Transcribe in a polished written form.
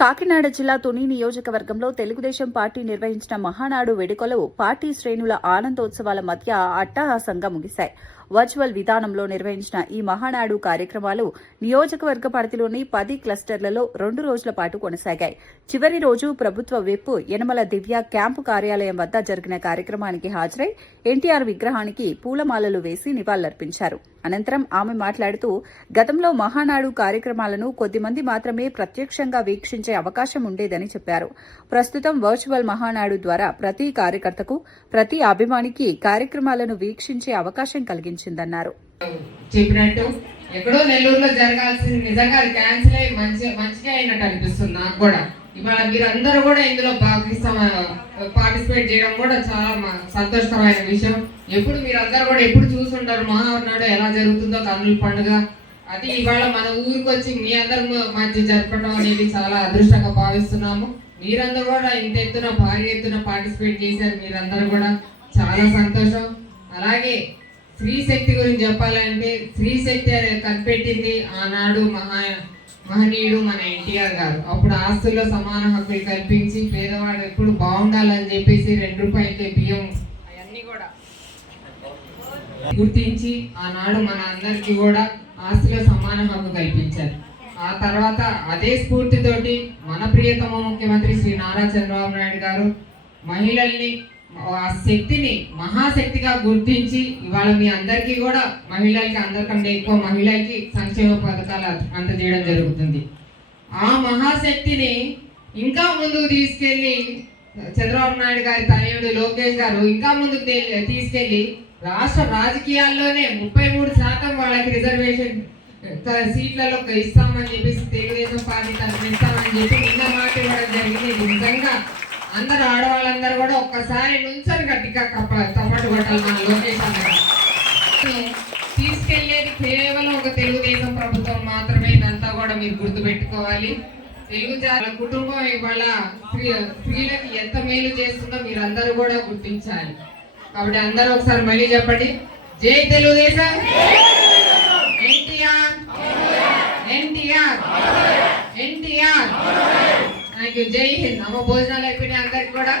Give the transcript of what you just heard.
కాకినాడ జిల్లా తుని నియోజకవర్గంలో తెలుగుదేశం పార్టీ నిర్వహించిన మహానాడు వేడుకలు పార్టీ శ్రేణుల ఆనందోత్సవాల మధ్య అట్టహాసంగా ముగిశాయి. వర్చువల్ విధానంలో నిర్వహించిన ఈ మహానాడు కార్యక్రమాలు నియోజకవర్గ పరిధిలోని 10 క్లస్టర్లలో 2 రోజుల పాటు కొనసాగాయి. చివరి రోజు ప్రభుత్వ విప్ యనమల దివ్య క్యాంపు కార్యాలయం వద్ద జరిగిన కార్యక్రమానికి హాజరై ఎన్టీఆర్ విగ్రహానికి పూలమాలలు వేసి నివాళులర్పించారు. అనంతరం ఆమె మాట్లాడుతూ గతంలో మహానాడు కార్యక్రమాలను కొద్దిమంది మాత్రమే ప్రత్యక్షంగా వీక్షించే అవకాశం ఉండేదని చెప్పారు. ప్రస్తుతం వర్చువల్ మహానాడు ద్వారా ప్రతి కార్యకర్తకు, ప్రతి అభిమానికి కార్యక్రమాలను వీక్షించే అవకాశం కలిగించిందన్నారు. చెప్పినట్టు ఎక్కడో నెల్లూరులో జరగాల్సింది నిజంగా అది క్యాన్సిల్ అయ్యి మంచిగా అయినట్టు అనిపిస్తుంది నాకు కూడా. ఇవాళ మీరందరూ కూడా ఇందులో పార్టిసిపేట్ చేయడం కూడా చాలా సంతోషకరమైన విషయం. ఎప్పుడు మీరందరూ కూడా ఎప్పుడు చూసుంటారు మహానాడు ఎలా జరుగుతుందో, కన్నుల పండుగ అది ఇవాళ మన ఊరికి వచ్చి మీ అందరి మధ్య జరపడం అనేది చాలా అదృష్టంగా భావిస్తున్నాము. మీరందరూ కూడా ఇంత ఎత్తున భారీ ఎత్తున పార్టిసిపేట్ చేశారు. మీరందరూ కూడా చాలా సంతోషం. అలాగే స్త్రీ శక్తి గురించి చెప్పాలంటే స్త్రీ శక్తి అనేది కనిపెట్టింది ఆనాడు మహనీయుడు మన ఎన్టీఆర్ గారు. అప్పుడు ఆస్తుల్లో సమాన హక్కులు కల్పించి పేదవాడు ఎప్పుడు బాగుండాలని చెప్పేసి 2 రూపాయలకే బియ్యం అవన్నీ కూడా గుర్తించి ఆనాడు మన అందరికీ కూడా ఆస్తిలో సమాన హక్కు కల్పించారు. ఆ తర్వాత అదే స్ఫూర్తితోటి మన ప్రియతమ ముఖ్యమంత్రి శ్రీ నారా చంద్రబాబు నాయుడు గారు మహిళల్ని ఆ శక్తిని మహాశక్తిగా గుర్తించి ఇవాళ మీ అందరికీ కూడా మహిళలకి అందరికంటే ఎక్కువ మహిళలకి సంక్షేమ పథకాలు అందజేయడం జరుగుతుంది. ఆ మహాశక్తిని ఇంకా ముందుకు తీసుకెళ్లి చంద్రబాబు నాయుడు గారి తనయుడు లోకేష్ గారు ఇంకా ముందుకు తీసుకెళ్లి రాష్ట్ర రాజకీయాల్లోనే 33% వాళ్ళకి రిజర్వేషన్ సీట్లలో ఇస్తామని చెప్పేసి తెలుగుదేశం పార్టీ తనకు ఇస్తామని చెప్పి నిన్న మాట ఇవ్వడం జరిగింది. నిజంగా అందరు ఆడవాళ్ళందరూ కూడా ఒక్కసారి నుంచని గట్టిగా తప్పట్టు కొట్టాలి. మన లోకేష్ అందరూ తీసుకెళ్లేది కేవలం ఒక తెలుగుదేశం ప్రభుత్వం మాత్రమే. ఇదంతా కూడా మీరు గుర్తుపెట్టుకోవాలి. తెలుగు జాతి కుటుంబం ఇవాళ స్త్రీలకు ఎంత మేలు చేస్తుందో మీరు అందరూ కూడా గుర్తించాలి. కాబట్టి అందరూ ఒకసారి మళ్ళీ చెప్పండి, జై Telugu Desam, NTR NTR NTR. Thank you. జై హింద్. అమ్మ భోజనాలు అయిపోయినాయి అందరికి కూడా.